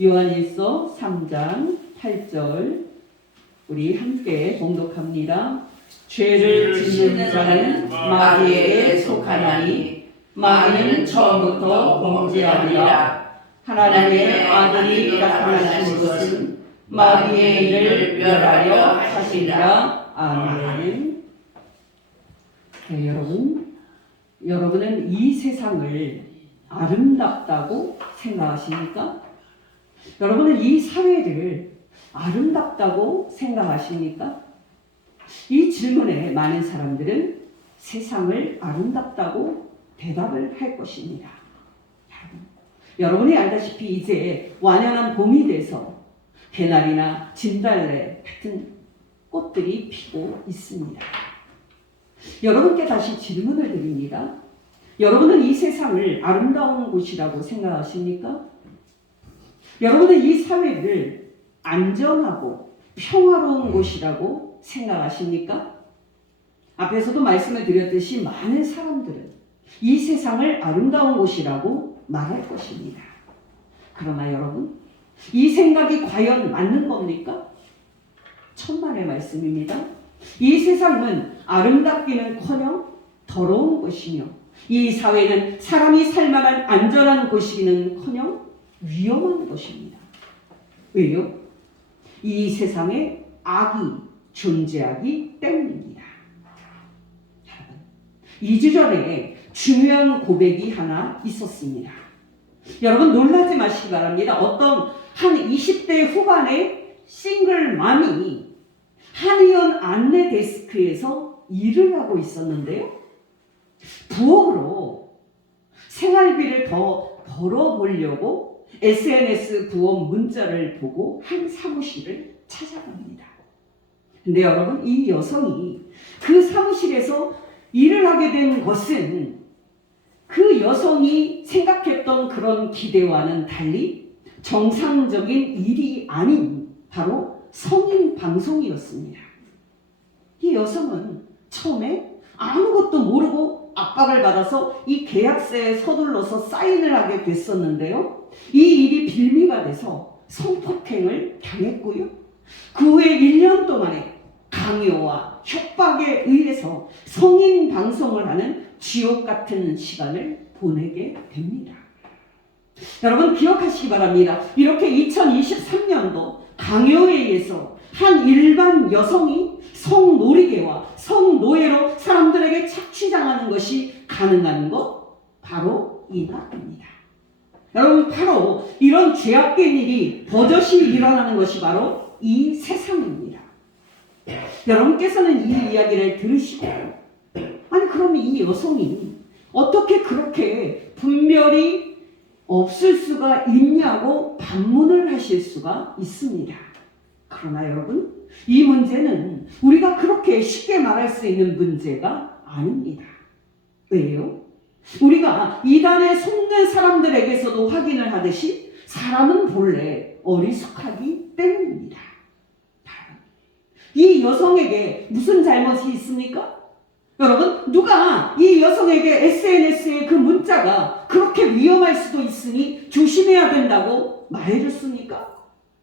요한일서 3장 8절 우리 함께 봉독합니다. 죄를 짓는 자는 마귀에게 속하나니 마귀는 처음부터 범죄하니라. 하나님의 아들이 나타나신 것은 마귀의 일을 멸하려 하시니라. 아멘. 네, 여러분은 이 세상을 아름답다고 생각하십니까? 여러분은 이 사회를 아름답다고 생각하십니까? 이 질문에 많은 사람들은 세상을 아름답다고 대답을 할 것입니다. 여러분이 알다시피 이제 완연한 봄이 돼서 개나리나 진달래 같은 꽃들이 피고 있습니다. 여러분께 다시 질문을 드립니다. 여러분은 이 세상을 아름다운 곳이라고 생각하십니까? 여러분은 이 사회를 안전하고 평화로운 곳이라고 생각하십니까? 앞에서도 말씀을 드렸듯이 많은 사람들은 이 세상을 아름다운 곳이라고 말할 것입니다. 그러나 여러분, 이 생각이 과연 맞는 겁니까? 천만의 말씀입니다. 이 세상은 아름답기는커녕 더러운 곳이며 이 사회는 사람이 살만한 안전한 곳이기는커녕 위험한 것입니다. 왜요? 이 세상에 악이 존재하기 때문입니다. 2주 전에 중요한 고백이 하나 있었습니다. 여러분 놀라지 마시기 바랍니다. 어떤 한 20대 후반의 싱글맘이 한의원 안내 데스크에서 일을 하고 있었는데요. 부업으로 생활비를 더 벌어보려고 SNS 부업 문자를 보고 한 사무실을 찾아갑니다. 근데 여러분, 이 여성이 그 사무실에서 일을 하게 된 것은 그 여성이 생각했던 그런 기대와는 달리 정상적인 일이 아닌 바로 성인 방송이었습니다. 이 여성은 처음에 아무것도 모르고 압박을 받아서 이 계약서에 서둘러서 사인을 하게 됐었는데요. 이 일이 빌미가 돼서 성폭행을 당했고요. 그 후에 1년 동안에 강요와 협박에 의해서 성인 방송을 하는 지옥 같은 시간을 보내게 됩니다. 여러분 기억하시기 바랍니다. 이렇게 2023년도 강요에 의해서 한 일반 여성이 성놀이개와 성노예로 사람들에게 착취당하는 것이 가능한 것 바로 이것입니다. 여러분 바로 이런 죄악된 일이 버젓이 일어나는 것이 바로 이 세상입니다. 여러분께서는 이 이야기를 들으시고 아니 그럼 이 여성이 어떻게 그렇게 분별이 없을 수가 있냐고 반문을 하실 수가 있습니다. 그러나 여러분 이 문제는 우리가 그렇게 쉽게 말할 수 있는 문제가 아닙니다. 왜요? 우리가 이단에 속는 사람들에게서도 확인을 하듯이 사람은 본래 어리숙하기 때문입니다. 이 여성에게 무슨 잘못이 있습니까? 여러분 누가 이 여성에게 SNS에 그 문자가 그렇게 위험할 수도 있으니 조심해야 된다고 말해줬습니까?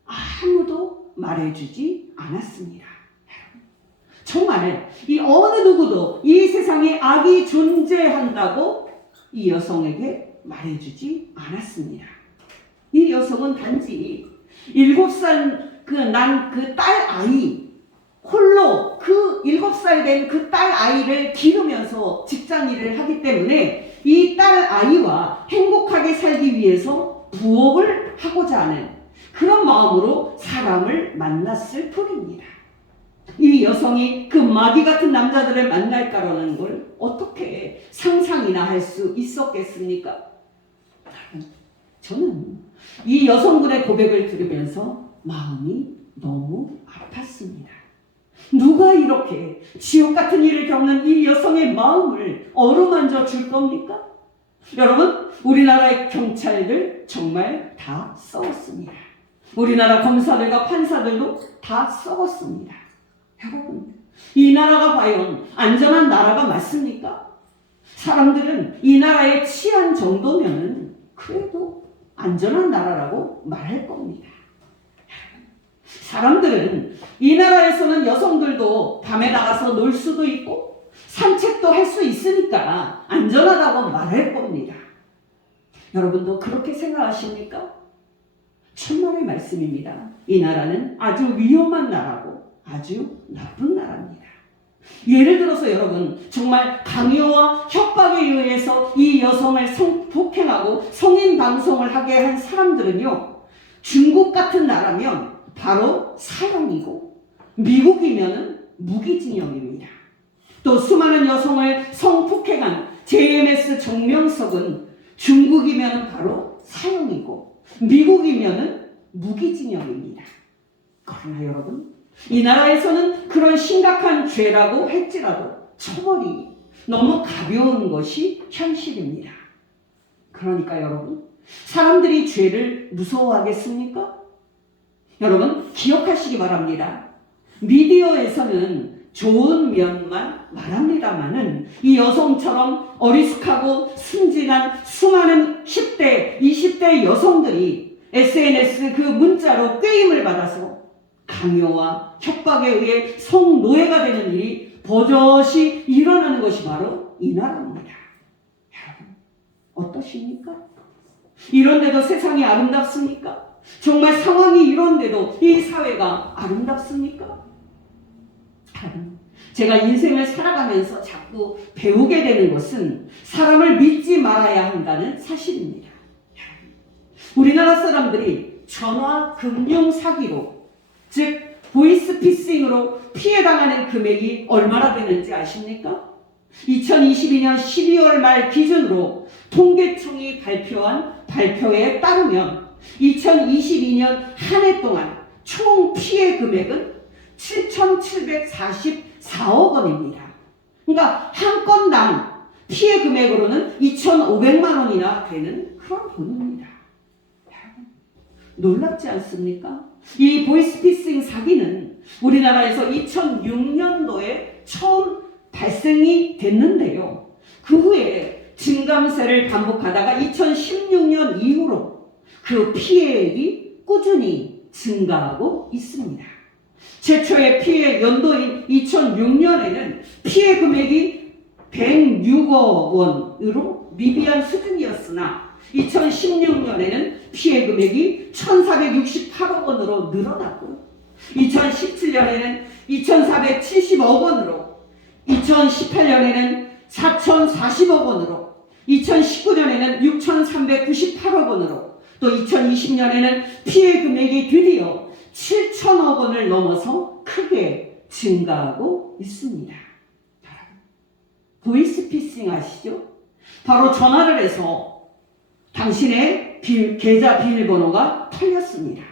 아무도 말해주지 않았습니다. 정말 이 어느 누구도 이 세상에 악이 존재한다고 이 여성에게 말해주지 않았습니다. 이 여성은 단지 7살 난 그 딸 아이 홀로 그 7살 된 그 딸 아이를 기르면서 직장 일을 하기 때문에 이 딸 아이와 행복하게 살기 위해서 부업을 하고자 하는 그런 마음으로 사람을 만났을 뿐입니다. 이 여성이 그 마귀 같은 남자들을 만날까라는 걸 어떻게 상상이나 할 수 있었겠습니까? 저는 이 여성분의 고백을 들으면서 마음이 너무 아팠습니다. 누가 이렇게 지옥 같은 일을 겪는 이 여성의 마음을 어루만져 줄 겁니까? 여러분, 우리나라의 경찰들 정말 다 썩었습니다. 우리나라 검사들과 판사들도 다 썩었습니다. 여러분, 이 나라가 과연 안전한 나라가 맞습니까? 사람들은 이 나라의 치안 정도면은 그래도 안전한 나라라고 말할 겁니다. 사람들은 이 나라에서는 여성들도 밤에 나가서 놀 수도 있고 산책도 할 수 있으니까 안전하다고 말할 겁니다. 여러분도 그렇게 생각하십니까? 천만의 말씀입니다. 이 나라는 아주 위험한 나라고 아주 나쁜 나라입니다. 예를 들어서 여러분, 정말 강요와 협박에 의해서 이 여성을 폭행하고 성인 방송을 하게 한 사람들은요, 중국 같은 나라면 바로 사형이고 미국이면 무기징역입니다. 또 수많은 여성을 성폭행한 JMS 정명석은 중국이면 바로 사형이고 미국이면 무기징역입니다. 그러나 여러분, 이 나라에서는 그런 심각한 죄라고 할지라도 처벌이 너무 가벼운 것이 현실입니다. 그러니까 여러분, 사람들이 죄를 무서워하겠습니까? 여러분, 기억하시기 바랍니다. 미디어에서는 좋은 면만 말합니다마는 이 여성처럼 어리숙하고 순진한 수많은 10대, 20대 여성들이 SNS 그 문자로 꾀임을 받아서 강요와 협박에 의해 성노예가 되는 일이 버젓이 일어나는 것이 바로 이 나라입니다. 여러분, 어떠십니까? 이런데도 세상이 아름답습니까? 정말 상황이 이런데도 이 사회가 아름답습니까? 제가 인생을 살아가면서 자꾸 배우게 되는 것은 사람을 믿지 말아야 한다는 사실입니다. 우리나라 사람들이 전화 금융 사기로, 즉 보이스피싱으로 피해당하는 금액이 얼마나 되는지 아십니까? 2022년 12월 말 기준으로 통계청이 발표한 발표에 따르면 2022년 한 해 동안 총 피해 금액은 7,744억 원입니다. 그러니까 한 건당 피해 금액으로는 2,500만 원이나 되는 그런 돈입니다. 놀랍지 않습니까? 이 보이스피싱 사기는 우리나라에서 2006년도에 처음 발생이 됐는데요. 그 후에 증감세를 반복하다가 2016년 이후로 그 피해액이 꾸준히 증가하고 있습니다. 최초의 피해 연도인 2006년에는 피해 금액이 106억 원으로 미비한 수준이었으나 2016년에는 피해 금액이 1,468억 원으로 늘어났고 2017년에는 2,470억 원으로 2018년에는 4,040억 원으로 2019년에는 6,398억 원으로 또 2020년에는 피해 금액이 드디어 7천억 원을 넘어서 크게 증가하고 있습니다. 보이스피싱 아시죠? 바로 전화를 해서 당신의 계좌 비밀번호가 털렸습니다.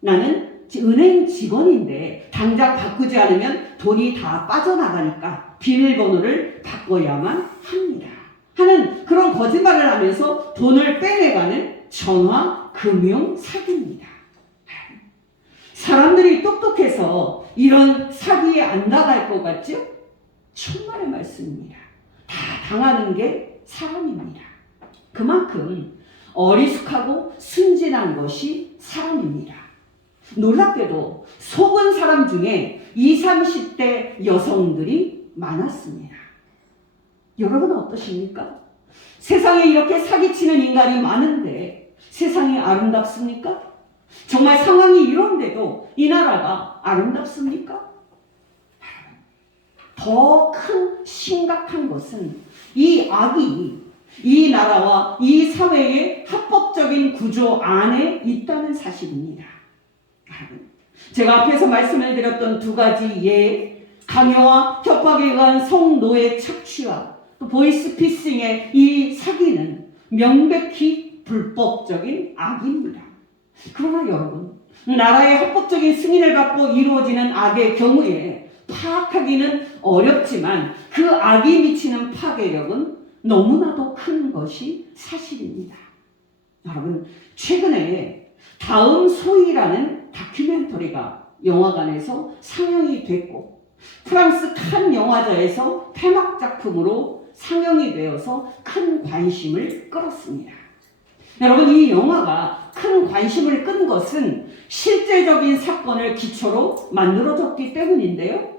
나는 은행 직원인데 당장 바꾸지 않으면 돈이 다 빠져나가니까 비밀번호를 바꿔야만 합니다. 하는 그런 거짓말을 하면서 돈을 빼내가는 전화 금융 사기입니다. 사람들이 똑똑해서 이런 사기에 안 당할 것 같죠? 천만의 말씀입니다. 다 당하는 게 사람입니다. 그만큼 어리숙하고 순진한 것이 사람입니다. 놀랍게도 속은 사람 중에 20, 30대 여성들이 많았습니다. 여러분은 어떠십니까? 세상에 이렇게 사기치는 인간이 많은데 세상이 아름답습니까? 정말 상황이 이런데도 이 나라가 아름답습니까? 더 큰 심각한 것은 이 악이 이 나라와 이 사회의 합법적인 구조 안에 있다는 사실입니다. 제가 앞에서 말씀을 드렸던 두 가지 예, 강요와 협박에 의한 성노예 착취와 또 보이스피싱의 이 사기는 명백히 불법적인 악입니다. 그러나 여러분, 나라의 합법적인 승인을 받고 이루어지는 악의 경우에 파악하기는 어렵지만 그 악이 미치는 파괴력은 너무나도 큰 것이 사실입니다. 여러분, 최근에 다음 소이라는 다큐멘터리가 영화관에서 상영이 됐고 프랑스 칸 영화제에서 폐막 작품으로 상영이 되어서 큰 관심을 끌었습니다. 여러분, 이 영화가 관심을 끈 것은 실제적인 사건을 기초로 만들어졌기 때문인데요.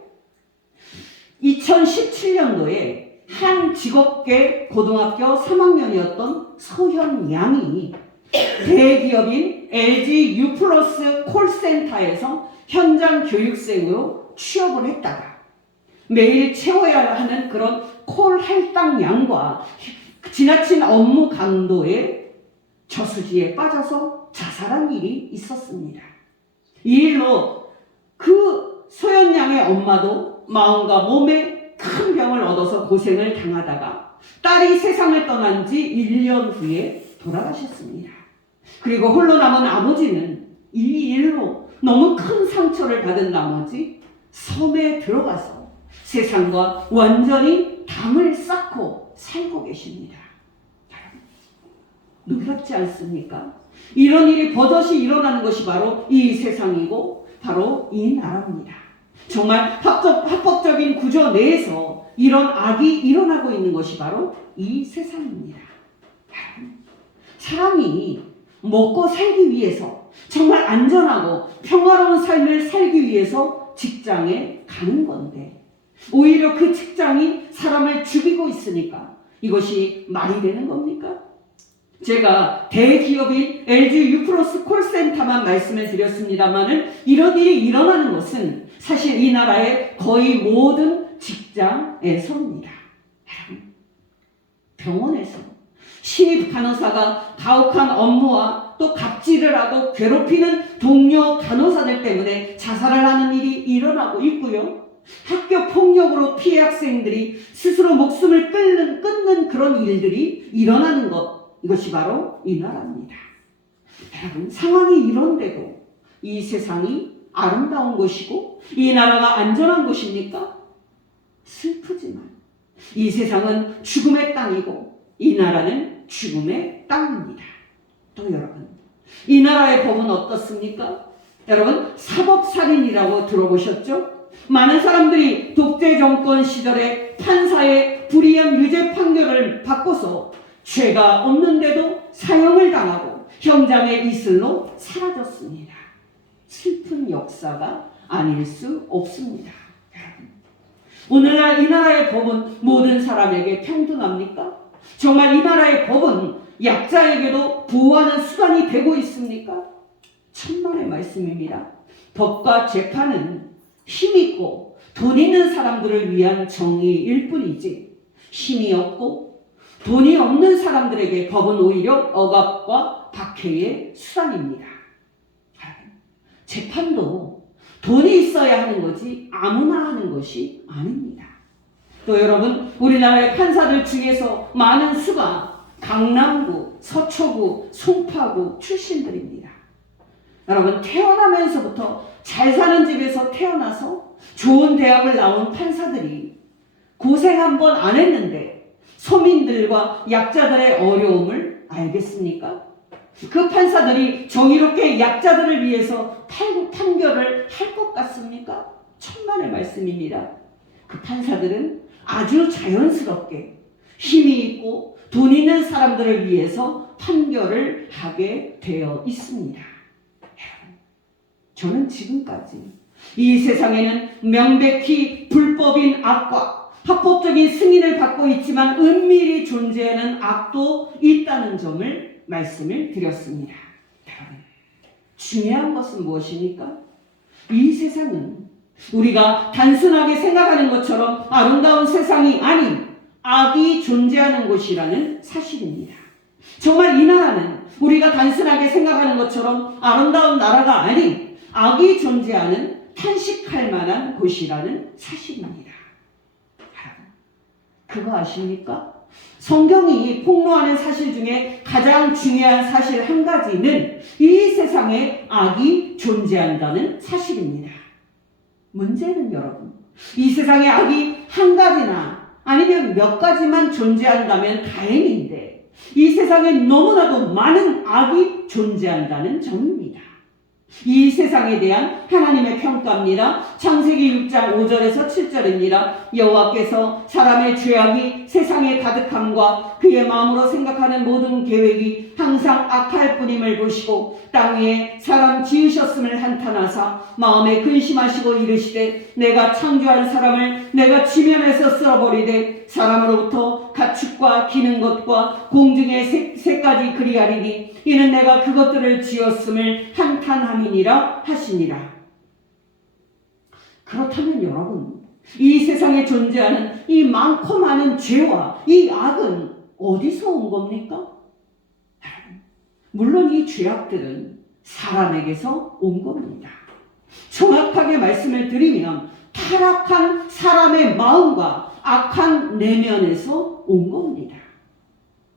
2017년도에 한 직업계 고등학교 3학년이었던 서현 양이 대기업인 LG U+ 콜센터에서 현장 교육생으로 취업을 했다가 매일 채워야 하는 그런 콜 할당량과 지나친 업무 강도에 저수지에 빠져서 자살한 일이 있었습니다. 이 일로 그 소연 양의 엄마도 마음과 몸에 큰 병을 얻어서 고생을 당하다가 딸이 세상을 떠난 지 1년 후에 돌아가셨습니다. 그리고 홀로 남은 아버지는 이 일로 너무 큰 상처를 받은 나머지 섬에 들어가서 세상과 완전히 담을 쌓고 살고 계십니다. 놀랍지 않습니까? 이런 일이 버젓이 일어나는 것이 바로 이 세상이고 바로 이 나라입니다. 정말 합법적인 구조 내에서 이런 악이 일어나고 있는 것이 바로 이 세상입니다. 사람이 먹고 살기 위해서 정말 안전하고 평화로운 삶을 살기 위해서 직장에 가는 건데 오히려 그 직장이 사람을 죽이고 있으니까 이것이 말이 되는 겁니까? 제가 대기업인 LG U+ 콜센터만 말씀을 드렸습니다만은 이런 일이 일어나는 것은 사실 이 나라의 거의 모든 직장에서입니다. 병원에서 신입 간호사가 가혹한 업무와 또 갑질을 하고 괴롭히는 동료 간호사들 때문에 자살을 하는 일이 일어나고 있고요. 학교 폭력으로 피해 학생들이 스스로 목숨을 끊는 그런 일들이 일어나는 것, 이것이 바로 이 나라입니다. 여러분, 상황이 이런데도 이 세상이 아름다운 곳이고 이 나라가 안전한 곳입니까? 슬프지만 이 세상은 죽음의 땅이고 이 나라는 죽음의 땅입니다. 또 여러분, 이 나라의 법은 어떻습니까? 여러분, 사법살인이라고 들어보셨죠? 많은 사람들이 독재 정권 시절에 판사의 불이한 유죄 판결을 받고서 죄가 없는데도 사형을 당하고 형장의 이슬로 사라졌습니다. 슬픈 역사가 아닐 수 없습니다. 오늘날 이 나라의 법은 모든 사람에게 평등합니까? 정말 이 나라의 법은 약자에게도 보호하는 수단이 되고 있습니까? 천만의 말씀입니다. 법과 재판은 힘있고 돈 있는 사람들을 위한 정의일 뿐이지 힘이 없고 돈이 없는 사람들에게 법은 오히려 억압과 박해의 수단입니다. 재판도 돈이 있어야 하는 거지 아무나 하는 것이 아닙니다. 또 여러분, 우리나라의 판사들 중에서 많은 수가 강남구, 서초구, 송파구 출신들입니다. 여러분, 태어나면서부터 잘 사는 집에서 태어나서 좋은 대학을 나온 판사들이 고생 한 번 안 했는데 서민들과 약자들의 어려움을 알겠습니까? 그 판사들이 정의롭게 약자들을 위해서 판결을 할 것 같습니까? 천만의 말씀입니다. 그 판사들은 아주 자연스럽게 힘이 있고 돈 있는 사람들을 위해서 판결을 하게 되어 있습니다. 저는 지금까지 이 세상에는 명백히 불법인 악과 합법적인 승인을 받고 있지만 은밀히 존재하는 악도 있다는 점을 말씀을 드렸습니다. 중요한 것은 무엇입니까? 이 세상은 우리가 단순하게 생각하는 것처럼 아름다운 세상이 아닌 악이 존재하는 곳이라는 사실입니다. 정말 이 나라는 우리가 단순하게 생각하는 것처럼 아름다운 나라가 아닌 악이 존재하는 탄식할 만한 곳이라는 사실입니다. 그거 아십니까? 성경이 폭로하는 사실 중에 가장 중요한 사실 한 가지는 이 세상에 악이 존재한다는 사실입니다. 문제는 여러분, 이 세상에 악이 한 가지나 아니면 몇 가지만 존재한다면 다행인데 이 세상에 너무나도 많은 악이 존재한다는 점입니다. 이 세상에 대한 하나님의 평가입니다. 창세기 6장 5절에서 7절입니다. 여호와께서 사람의 죄악이 세상에 가득함과 그의 마음으로 생각하는 모든 계획이 항상 악할 뿐임을 보시고 땅 위에 사람 지으셨음을 한탄하사 마음에 근심하시고 이르시되 내가 창조한 사람을 내가 지면에서 쓸어버리되 사람으로부터 가축과 기는 것과 공중의 새까지 그리하리니 이는 내가 그것들을 지었음을 한탄함이니라 하시니라. 그렇다면 여러분, 이 세상에 존재하는 이 많고 많은 죄와 이 악은 어디서 온 겁니까? 물론 이 죄악들은 사람에게서 온 겁니다. 정확하게 말씀을 드리면 타락한 사람의 마음과 악한 내면에서 온 겁니다.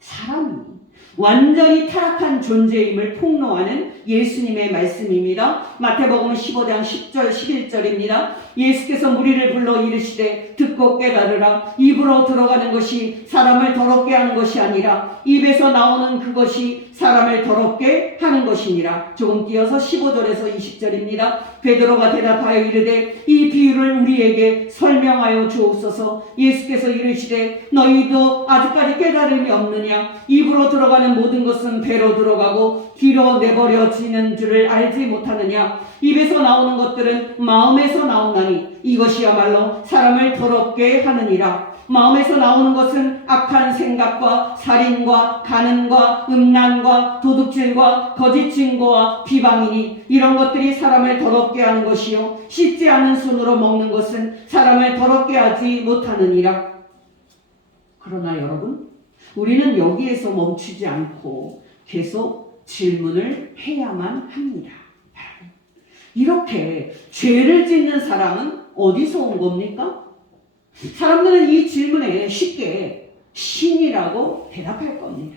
사람이 완전히 타락한 존재임을 폭로하는 예수님의 말씀입니다. 마태복음 15장 10절 11절입니다. 예수께서 무리를 불러 이르시되 듣고 깨달으라. 입으로 들어가는 것이 사람을 더럽게 하는 것이 아니라 입에서 나오는 그것이 사람을 더럽게 하는 것이니라. 조금 띄어서 15절에서 20절입니다. 베드로가 대답하여 이르되 이 비유를 우리에게 설명하여 주옵소서. 예수께서 이르시되 너희도 아직까지 깨달음이 없느냐? 입으로 들어가는 모든 것은 배로 들어가고 귀로 내버려지는 줄을 알지 못하느냐? 입에서 나오는 것들은 마음에서 나오나니 이것이야말로 사람을 더럽게 하느니라. 마음에서 나오는 것은 악한 생각과 살인과 간음과 음란과 도둑질과 거짓 증거와 비방이니 이런 것들이 사람을 더럽게 하는 것이요 씻지 않은 손으로 먹는 것은 사람을 더럽게 하지 못하느니라. 그러나 여러분, 우리는 여기에서 멈추지 않고 계속 질문을 해야만 합니다. 이렇게 죄를 짓는 사람은 어디서 온 겁니까? 사람들은 이 질문에 쉽게 신이라고 대답할 겁니다.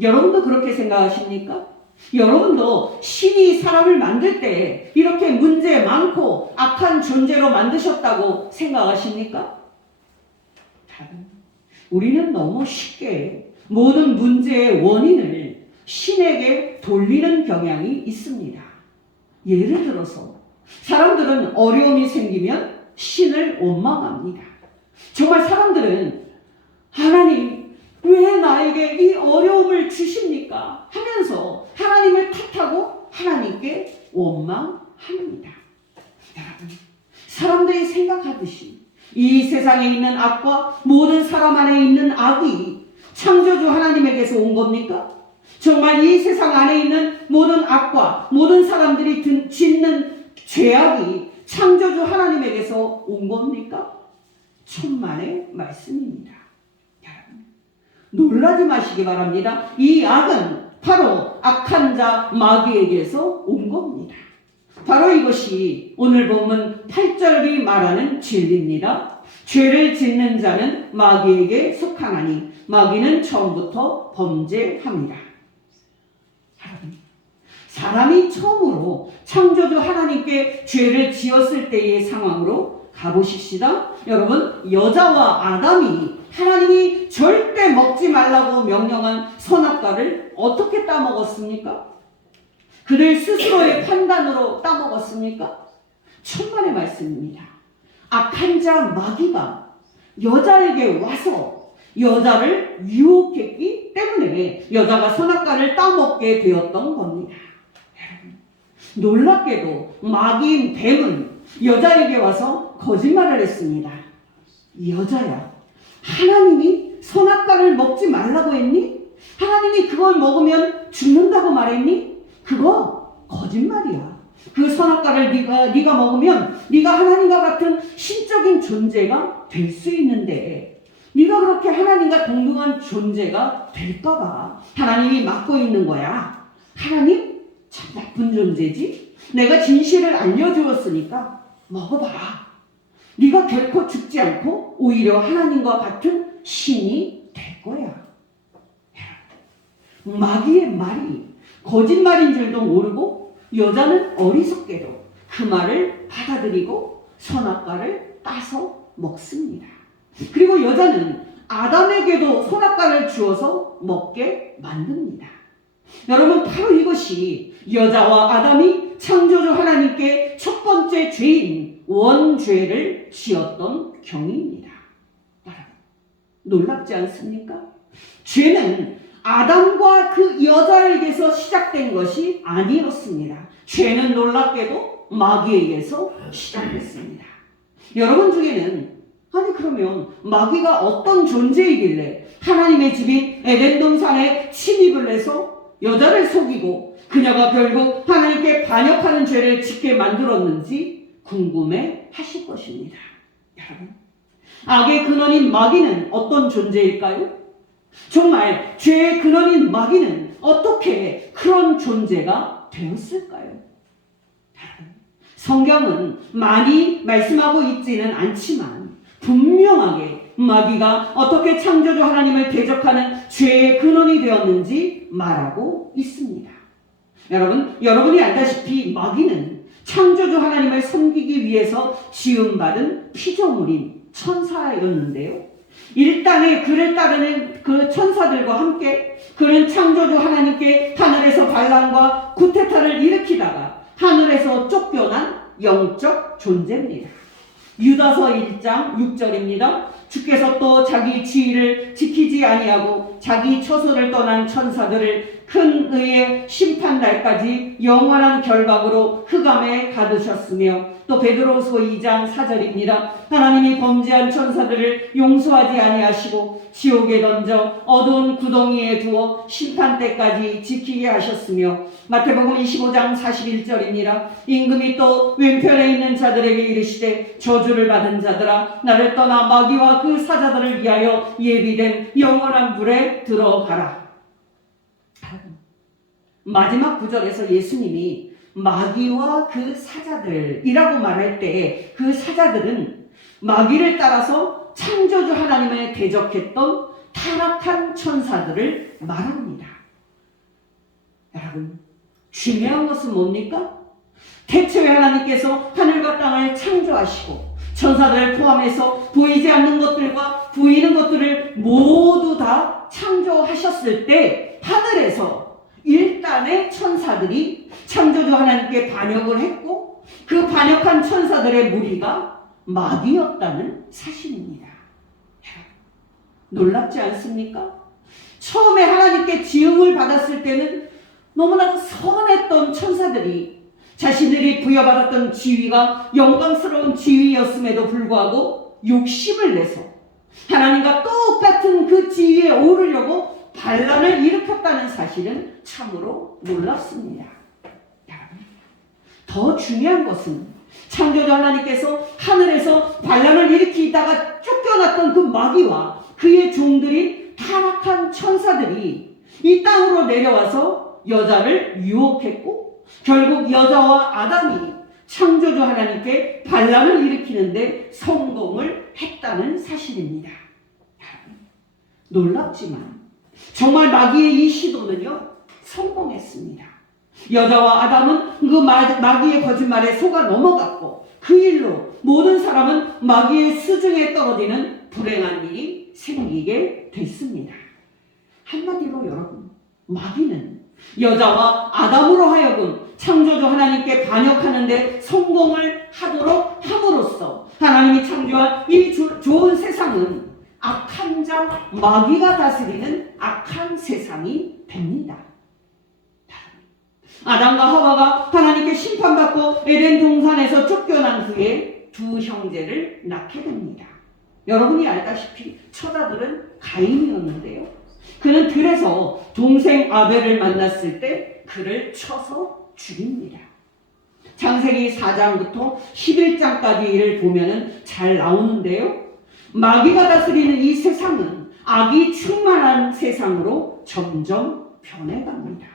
여러분도 그렇게 생각하십니까? 여러분도 신이 사람을 만들 때 이렇게 문제 많고 악한 존재로 만드셨다고 생각하십니까? 우리는 너무 쉽게 모든 문제의 원인을 신에게 돌리는 경향이 있습니다. 예를 들어서 사람들은 어려움이 생기면 신을 원망합니다. 정말 사람들은 하나님 왜 나에게 이 어려움을 주십니까? 하면서 하나님을 탓하고 하나님께 원망합니다. 여러분, 사람들이 생각하듯이 이 세상에 있는 악과 모든 사람 안에 있는 악이 창조주 하나님에게서 온 겁니까? 정말 이 세상 안에 있는 모든 악과 모든 사람들이 짓는 죄악이 창조주 하나님에게서 온 겁니까? 천만의 말씀입니다. 여러분, 놀라지 마시기 바랍니다. 이 악은 바로 악한 자 마귀에게서 온 겁니다. 바로 이것이 오늘 본문 8절이 말하는 진리입니다. 죄를 짓는 자는 마귀에게 속하나니 마귀는 처음부터 범죄합니다. 사람이 처음으로 창조주 하나님께 죄를 지었을 때의 상황으로 가보십시다. 여러분, 여자와 아담이 하나님이 절대 먹지 말라고 명령한 선악과를 어떻게 따먹었습니까? 그들 스스로의 판단으로 따먹었습니까? 천만의 말씀입니다. 악한 자 마귀가 여자에게 와서 여자를 유혹했기 때문에 여자가 선악과를 따먹게 되었던 겁니다. 놀랍게도 마귀인 뱀은 여자에게 와서 거짓말을 했습니다. 여자야, 하나님이 선악과를 먹지 말라고 했니? 하나님이 그걸 먹으면 죽는다고 말했니? 그거 거짓말이야. 그 선악과를 네가 먹으면 네가 하나님과 같은 신적인 존재가 될 수 있는데 네가 그렇게 하나님과 동등한 존재가 될까봐 하나님이 막고 있는 거야. 하나님 참 나쁜 존재지? 내가 진실을 알려주었으니까 먹어봐. 네가 결코 죽지 않고 오히려 하나님과 같은 신이 될 거야. 마귀의 말이 거짓말인 줄도 모르고 여자는 어리석게도 그 말을 받아들이고 선악과를 따서 먹습니다. 그리고 여자는 아담에게도 선악과를 주어서 먹게 만듭니다. 여러분, 바로 이것이 여자와 아담이 창조주 하나님께 첫 번째 죄인 원죄를 지었던 경위입니다. 여러분, 놀랍지 않습니까? 죄는 아담과 그 여자에게서 시작된 것이 아니었습니다. 죄는 놀랍게도 마귀에게서 시작됐습니다. 여러분 중에는 아니 그러면 마귀가 어떤 존재이길래 하나님의 집인 에덴 동산에 침입을 해서 여자를 속이고 그녀가 결국 하나님께 반역하는 죄를 짓게 만들었는지 궁금해 하실 것입니다. 여러분, 악의 근원인 마귀는 어떤 존재일까요? 정말 죄의 근원인 마귀는 어떻게 그런 존재가 되었을까요? 성경은 많이 말씀하고 있지는 않지만 분명하게 마귀가 어떻게 창조주 하나님을 대적하는 죄의 근원이 되었는지 말하고 있습니다. 여러분이 알다시피 마귀는 창조주 하나님을 섬기기 위해서 지음받은 피조물인 천사였는데요. 일단의 그를 따르는 그 천사들과 함께 그는 창조주 하나님께 하늘에서 반란과 구테타를 일으키다가 하늘에서 쫓겨난 영적 존재입니다. 유다서 1장 6절입니다. 주께서 또 자기 지위를 지키지 아니하고 자기 처소를 떠난 천사들을 큰 의의 심판날까지 영원한 결박으로 흑암에 가두셨으며, 또 베드로서 2장 4절입니다. 하나님이 범죄한 천사들을 용서하지 아니하시고 지옥에 던져 어두운 구덩이에 두어 심판 때까지 지키게 하셨으며, 마태복음 25장 41절입니다. 임금이 또 왼편에 있는 자들에게 이르시되 저주를 받은 자들아 나를 떠나 마귀와 그 사자들을 위하여 예비된 영원한 불에 들어가라. 마지막 구절에서 예수님이 마귀와 그 사자들이라고 말할 때 그 사자들은 마귀를 따라서 창조주 하나님을 대적했던 타락한 천사들을 말합니다. 여러분, 중요한 것은 뭡니까? 대체 왜 하나님께서 하늘과 땅을 창조하시고 천사들을 포함해서 보이지 않는 것들과 보이는 것들을 모두 다 창조하셨을 때 하늘에서 일단의 천사들이 창조주 하나님께 반역을 했고 그 반역한 천사들의 무리가 마귀였다는 사실입니다. 놀랍지 않습니까? 처음에 하나님께 지음을 받았을 때는 너무나도 선했던 천사들이 자신들이 부여받았던 지위가 영광스러운 지위였음에도 불구하고 욕심을 내서 하나님과 똑같은 그 지위에 오르려고 반란을 일으켰다는 사실은 참으로 놀랍습니다. 더 중요한 것은 창조주 하나님께서 하늘에서 반란을 일으키다가 쫓겨났던 그 마귀와 그의 종들인 타락한 천사들이 이 땅으로 내려와서 여자를 유혹했고 결국 여자와 아담이 창조주 하나님께 반란을 일으키는데 성공을 했다는 사실입니다. 놀랍지만 정말 마귀의 이 시도는요 성공했습니다. 여자와 아담은 그 마귀의 거짓말에 속아 넘어갔고 그 일로 모든 사람은 마귀의 수중에 떨어지는 불행한 일이 생기게 됐습니다. 한마디로 여러분, 마귀는 여자와 아담으로 하여금 창조주 하나님께 반역하는 데 성공을 하도록 함으로써 하나님이 창조한 이 좋은 세상은 악한 자 마귀가 다스리는 악한 세상이 됩니다. 아담과 하와가 하나님께 심판받고 에덴 동산에서 쫓겨난 후에 두 형제를 낳게 됩니다. 여러분이 알다시피 첫 아들은 가인이었는데요. 그는 들에서 동생 아벨을 만났을 때 그를 쳐서 죽입니다. 창세기 4장부터 11장까지를 보면 잘 나오는데요. 마귀가 다스리는 이 세상은 악이 충만한 세상으로 점점 변해갑니다.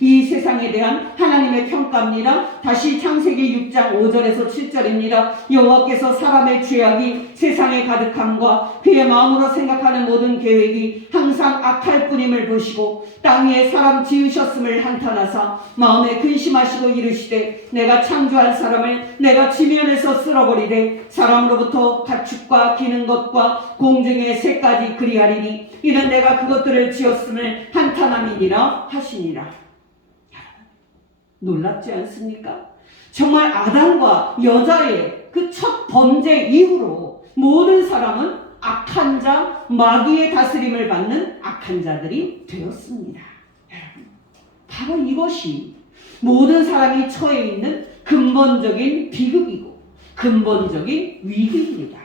이 세상 세상에 대한 하나님의 평가입니다. 다시 창세기 6장 5절에서 7절입니다. 여호와께서 사람의 죄악이 세상에 가득함과 그의 마음으로 생각하는 모든 계획이 항상 악할 뿐임을 보시고 땅 위에 사람 지으셨음을 한탄하사 마음에 근심하시고 이르시되 내가 창조한 사람을 내가 지면에서 쓸어버리되 사람으로부터 가축과 기는 것과 공중의 새까지 그리하리니 이는 내가 그것들을 지었음을 한탄함이니라 하시니라. 놀랍지 않습니까? 정말 아담과 여자의 그 첫 범죄 이후로 모든 사람은 악한 자, 마귀의 다스림을 받는 악한 자들이 되었습니다. 바로 이것이 모든 사람이 처해 있는 근본적인 비극이고 근본적인 위기입니다.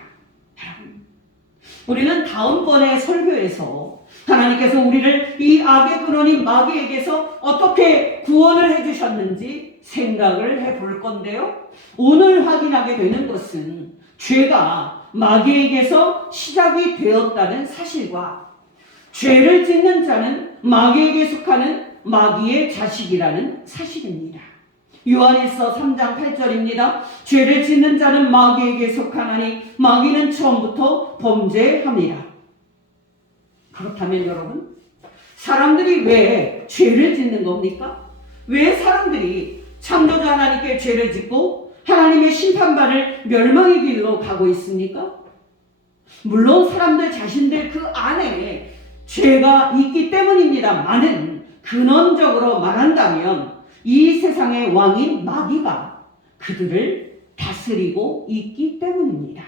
우리는 다음번에 설교에서 하나님께서 우리를 이 악의 근원인 마귀에게서 어떻게 구원을 해주셨는지 생각을 해볼 건데요. 오늘 확인하게 되는 것은 죄가 마귀에게서 시작이 되었다는 사실과 죄를 짓는 자는 마귀에게 속하는 마귀의 자식이라는 사실입니다. 요한일서 3장 8절입니다. 죄를 짓는 자는 마귀에게 속하나니 마귀는 처음부터 범죄합니다. 그렇다면 여러분, 사람들이 왜 죄를 짓는 겁니까? 왜 사람들이 창조자 하나님께 죄를 짓고 하나님의 심판받을 멸망의 길로 가고 있습니까? 물론 사람들 자신들 그 안에 죄가 있기 때문입니다만은 근원적으로 말한다면 이 세상의 왕인 마귀가 그들을 다스리고 있기 때문입니다.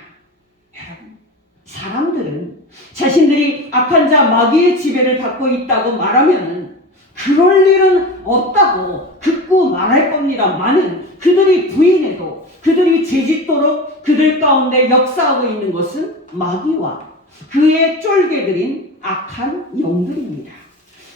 여러분, 사람들은 자신들이 악한 자 마귀의 지배를 받고 있다고 말하면 그럴 일은 없다고 듣고 말할 겁니다만은 그들이 부인해도 그들이 죄짓도록 그들 가운데 역사하고 있는 것은 마귀와 그의 쫄개들인 악한 영들입니다.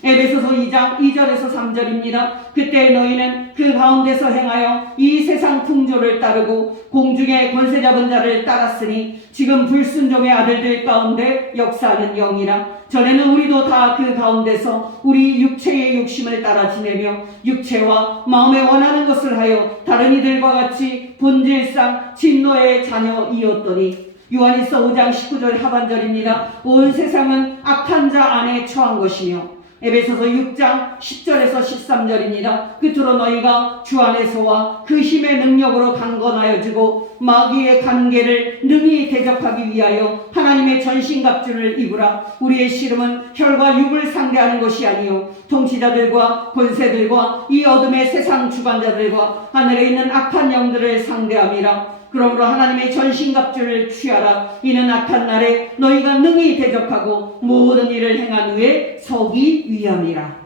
에베소서 2장 2절에서 3절입니다. 그때 너희는 그 가운데서 행하여 이 세상 풍조를 따르고 공중의 권세 잡은 자를 따랐으니 지금 불순종의 아들들 가운데 역사하는 영이라. 전에는 우리도 다 그 가운데서 우리 육체의 욕심을 따라 지내며 육체와 마음에 원하는 것을 하여 다른 이들과 같이 본질상 진노의 자녀이었더니. 요한일서 5장 19절 하반절입니다. 온 세상은 악한 자 안에 처한 것이며. 에베소서 6장 10절에서 13절입니다. 끝으로 너희가 주 안에서와 그 힘의 능력으로 강건하여지고 마귀의 관계를 능히 대적하기 위하여 하나님의 전신갑주를 입으라. 우리의 씨름은 혈과 육을 상대하는 것이 아니요 통치자들과 권세들과 이 어둠의 세상 주관자들과 하늘에 있는 악한 영들을 상대함이라. 그러므로 하나님의 전신갑주를 취하라. 이는 악한 날에 너희가 능히 대적하고 모든 일을 행한 후에 서기 위함이라.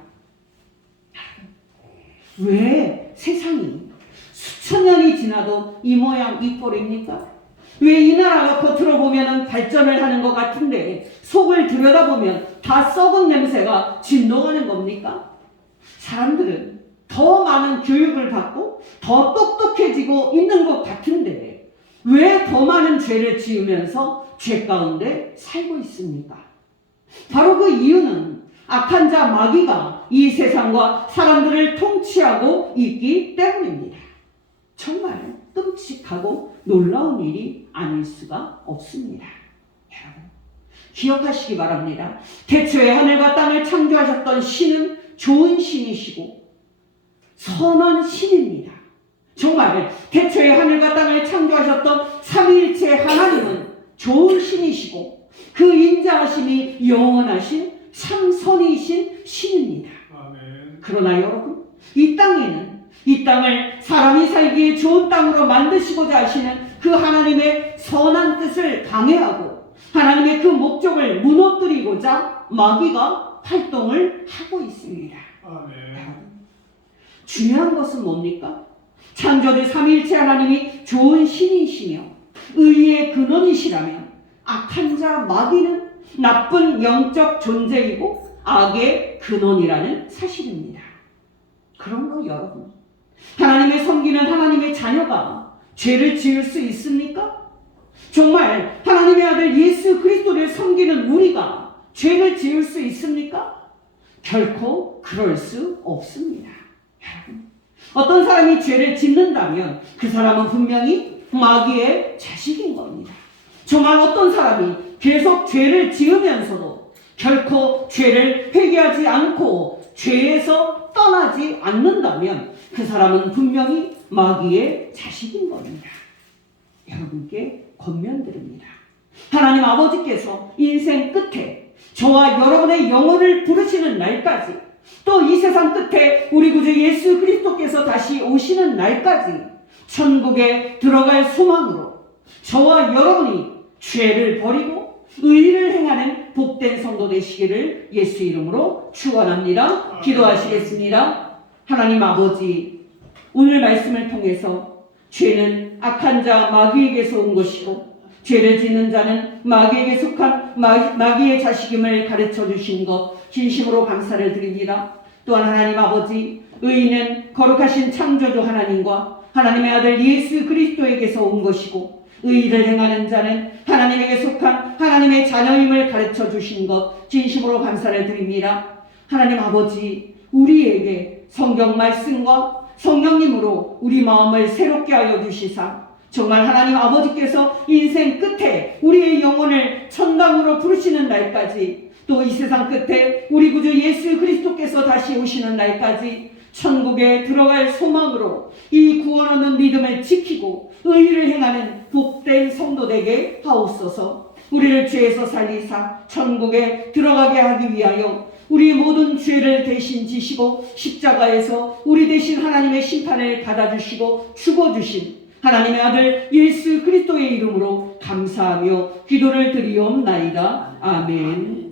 왜 세상이 수천 년이 지나도 이 모양 이 꼴입니까? 왜 이 나라가 겉으로 보면 발전을 하는 것 같은데 속을 들여다보면 다 썩은 냄새가 진동하는 겁니까? 사람들은 더 많은 교육을 받고 더 똑똑해지고 있는 것 같은데 왜 더 많은 죄를 지으면서 죄 가운데 살고 있습니까? 바로 그 이유는 악한 자 마귀가 이 세상과 사람들을 통치하고 있기 때문입니다. 정말 끔찍하고 놀라운 일이 아닐 수가 없습니다. 여러분, 기억하시기 바랍니다. 태초에 하늘과 땅을 창조하셨던 신은 좋은 신이시고 선한 신입니다. 정말 태초에 하늘과 땅을 창조하셨던 삼위일체 하나님은 좋은 신이시고 그 인자하심이 영원하신 참선이신 신입니다. 아멘. 그러나 여러분, 이 땅을 사람이 살기에 좋은 땅으로 만드시고자 하시는 그 하나님의 선한 뜻을 방해하고 하나님의 그 목적을 무너뜨리고자 마귀가 활동을 하고 있습니다. 아멘. 중요한 것은 뭡니까? 창조주 삼위일체 하나님이 좋은 신이시며 의의 근원이시라면 악한 자 마귀는 나쁜 영적 존재이고 악의 근원이라는 사실입니다. 그러므로 여러분, 하나님의 섬기는 하나님의 자녀가 죄를 지을 수 있습니까? 정말 하나님의 아들 예수 그리스도를 섬기는 우리가 죄를 지을 수 있습니까? 결코 그럴 수 없습니다. 어떤 사람이 죄를 짓는다면 그 사람은 분명히 마귀의 자식인 겁니다. 정말 어떤 사람이 계속 죄를 지으면서도 결코 죄를 회개하지 않고 죄에서 떠나지 않는다면 그 사람은 분명히 마귀의 자식인 겁니다. 여러분께 권면드립니다. 하나님 아버지께서 인생 끝에 저와 여러분의 영혼을 부르시는 날까지, 또 이 세상 끝에 우리 구주 예수 그리스도께서 다시 오시는 날까지 천국에 들어갈 소망으로 저와 여러분이 죄를 버리고 의를 행하는 복된 성도 되시기를 예수 이름으로 축원합니다. 기도하시겠습니다. 하나님 아버지, 오늘 말씀을 통해서 죄는 악한 자 마귀에게서 온 것이고 죄를 짓는 자는 마귀에게 속한 마귀의 자식임을 가르쳐 주신 것 진심으로 감사를 드립니다. 또한 하나님 아버지, 의인은 거룩하신 창조주 하나님과 하나님의 아들 예수 그리스도에게서 온 것이고 의를 행하는 자는 하나님에게 속한 하나님의 자녀임을 가르쳐 주신 것 진심으로 감사를 드립니다. 하나님 아버지, 우리에게 성경 말씀과 성령님으로 우리 마음을 새롭게 하여 주시사 정말 하나님 아버지께서 인생 끝에 우리의 영혼을 천당으로 부르시는 날까지, 또 이 세상 끝에 우리 구주 예수 그리스도께서 다시 오시는 날까지 천국에 들어갈 소망으로 이 구원 얻는 믿음을 지키고 의를 행하는 복된 성도 되게 하옵소서. 우리를 죄에서 살리사 천국에 들어가게 하기 위하여 우리 모든 죄를 대신 지시고 십자가에서 우리 대신 하나님의 심판을 받아주시고 죽어주신 하나님의 아들 예수 그리스도의 이름으로 감사하며 기도를 드리옵나이다. 아멘.